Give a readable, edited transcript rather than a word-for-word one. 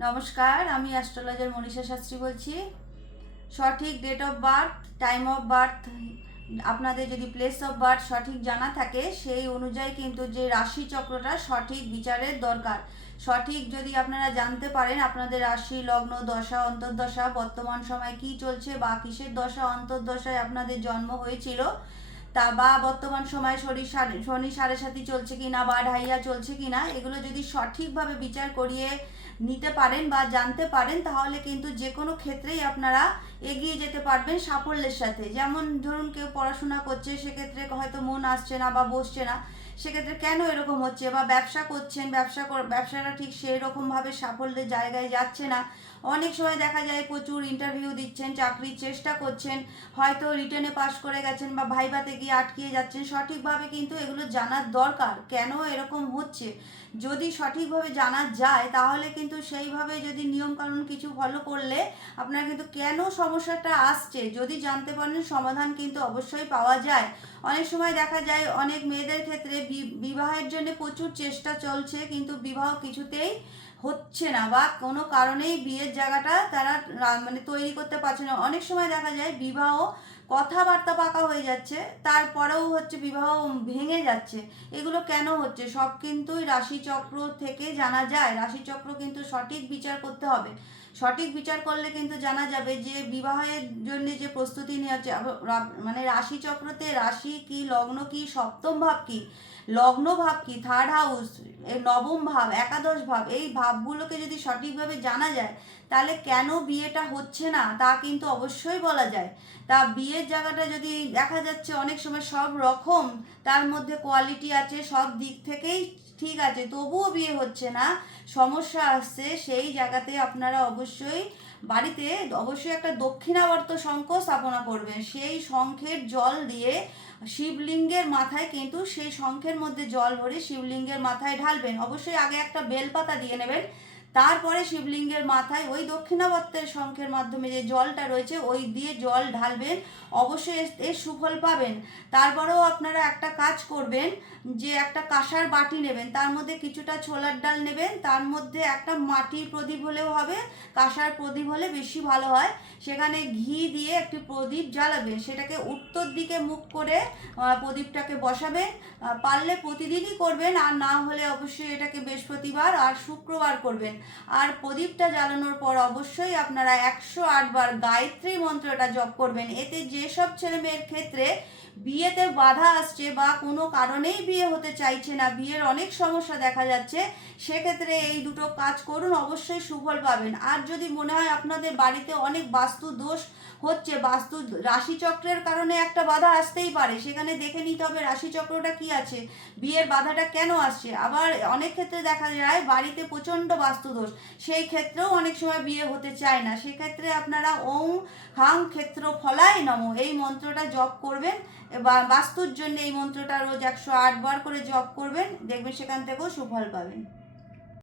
নমস্কার, আমি অ্যাস্ট্রোলজার মনীষা শাস্ত্রী বলছি। সঠিক date of birth, time of birth, আপনাদের যদি প্লেস অফ বার্থ সঠিক জানা থাকে সেই অনুযায়ী কিন্তু যে রাশি চক্রটা সঠিক বিচারের দরকার। সঠিক যদি আপনারা জানতে পারেন আপনাদের রাশি, লগ্ন, দশা, অন্তর্দশা বর্তমান সময় কি চলছে বা কিসের দশা অন্তর্দশায় আপনাদের জন্ম হয়েছিল, তা বা বর্তমান সময় শনি সাড়ে সাতি চলছে কিনা বা ঢাইয়া চলছে কিনা, এগুলো যদি সঠিকভাবে বিচার করিয়ে নিতে পারেন বা জানতে পারেন তাহলে কিন্তু যে কোনো ক্ষেত্রেই আপনারা এগিয়ে যেতে পারবেন সাফল্যের সাথে। যেমন ধরুন কেউ পড়াশোনা করছে, সেক্ষেত্রে হয়তো মন আসছে না বা বসছে না, সেক্ষেত্রে কেন এরকম হচ্ছে, বা ব্যবসা করছেন, ব্যবসাটা ঠিক সেই রকমভাবে সাফল্যের জায়গায় যাচ্ছে না। অনেক সময় দেখা যায় প্রচুর ইন্টারভিউ দিচ্ছেন, চাকরির চেষ্টা করছেন, হয়তো রিটেনে পাশ করে গেছেন বা ভাইভাতে গিয়ে আটকিয়ে যাচ্ছেন। সঠিকভাবে কিন্তু এগুলো জানার দরকার কেন এরকম হচ্ছে। যদি সঠিকভাবে জানা যায় তাহলে কিন্তু সেইভাবে যদি নিয়মকানুন কিছু ফলো করলে আপনার কিন্তু কেন সমস্যাটা আসছে যদি জানতে পারেন সমাধান কিন্তু অবশ্যই পাওয়া যায়। অনেক সময় দেখা যায় অনেক মেয়েদের ক্ষেত্রে বিবাহের জন্য প্রচুর চেষ্টা চলছে কিন্তু বিবাহ কিছুতেই হচ্ছে না বা কোনো কারণেই বিয়ের জায়গাটা তারা মানে তৈরি করতে পারছে না। অনেক সময় দেখা যায় বিবাহ কথাবার্তা পাকা হয়ে যাচ্ছে, তারপরেও হচ্ছে বিবাহ ভেঙে যাচ্ছে। এগুলো কেন হচ্ছে সব কিন্তু রাশিচক্র থেকে জানা যায়। রাশিচক্র কিন্তু সঠিক বিচার করতে হবে। সঠিক বিচার করলে কিন্তু জানা যাবে যে বিবাহের জন্য যে প্রস্তুতি নেওয়া হচ্ছে। মানে রাশিচক্রতে রাশি কি, লগ্ন কি, সপ্তম ভাব কি, লগ্ন ভাব কি, থার্ড হাউস, নবম ভাব, একাদশ ভাব, এই ভাবগুলোকে যদি সঠিকভাবে জানা যায় তাহলে কেন বিয়েটা হচ্ছে না তা কিন্তু অবশ্যই বলা যায়। তা বিয়ের জায়গাটা যদি দেখা যাচ্ছে অনেক সময় সব রকম তার মধ্যে কোয়ালিটি আছে, সব দিক থেকেই ঠিক আছে, তবুও বিয়ে হচ্ছে না, সমস্যা আসছে, সেই জায়গাতে আপনারা অবশ্যই বাড়িতে অবশ্যই একটা দক্ষিণাবর্ত শঙ্খ স্থাপনা করবেন। সেই শঙ্খের জল দিয়ে শিবলিঙ্গের মাথায় কিন্তু সেই শঙ্খের মধ্যে জল ভরে শিবলিঙ্গের মাথায় ঢালবেন। অবশ্যই আগে একটা বেলপাতা দিয়ে নেবেন, তারপরে শিবলিঙ্গের মাথায় ওই দক্ষিণাবর্তের শঙ্খের মাধ্যমে যে জলটা রয়েছে ওই দিয়ে জল ঢালবেন। অবশ্যই এর সুফল পাবেন। তারপরেও আপনারা একটা কাজ করবেন, যে একটা কাঁসার বাটি নেবেন, তার মধ্যে কিছুটা ছোলার ডাল নেবেন, তার মধ্যে একটা মাটির প্রদীপ হলেও হবে, কাঁসার প্রদীপ হলে বেশি ভালো হয়। সেখানে ঘি দিয়ে একটি প্রদীপ জ্বালাবেন, সেটাকে উত্তর দিকে মুখ করে প্রদীপটাকে বসাবেন। পারলে প্রতিদিনই করবেন, আর না হলে অবশ্যই এটাকে বৃহস্পতিবার আর শুক্রবার করবেন। আর প্রদীপটা জ্বালানোর পর অবশ্যই আপনারা 108 বার গায়ত্রী মন্ত্রটা জপ করবেন। এতে যেসব ছেলে মেয়ের ক্ষেত্রে বিয়েতে বাধা আসছে বা কোনো কারণেই বিয়ে হতে চাইছে না, বিয়ের অনেক সমস্যা দেখা যাচ্ছে, সেক্ষেত্রে এই দুটো কাজ করুন, অবশ্যই সুফল পাবেন। আর যদি মনে হয় আপনাদের বাড়িতে অনেক বাস্তু দোষ হচ্ছে, বাস্তু রাশিচক্রের কারণে একটা বাধা আসতেই পারে, সেখানে দেখে নিতে হবে রাশিচক্রটা কি আছে, বিয়ের বাধাটা কেন আসছে। আবার অনেক ক্ষেত্রে দেখা যায় বাড়িতে প্রচণ্ড বাস্তুদোষ, সেই ক্ষেত্রেও অনেক সময় বিয়ে হতে চায় না। সেক্ষেত্রে আপনারা ওং হাং ক্ষেত্র ফলায় নম এই মন্ত্রটা জপ করবেন। বা বাস্তুর জন্য এই মন্ত্রটা রোজ 108 বার করে জপ করবেন, দেখবেন সেখান থেকেও সুফল পাবেন।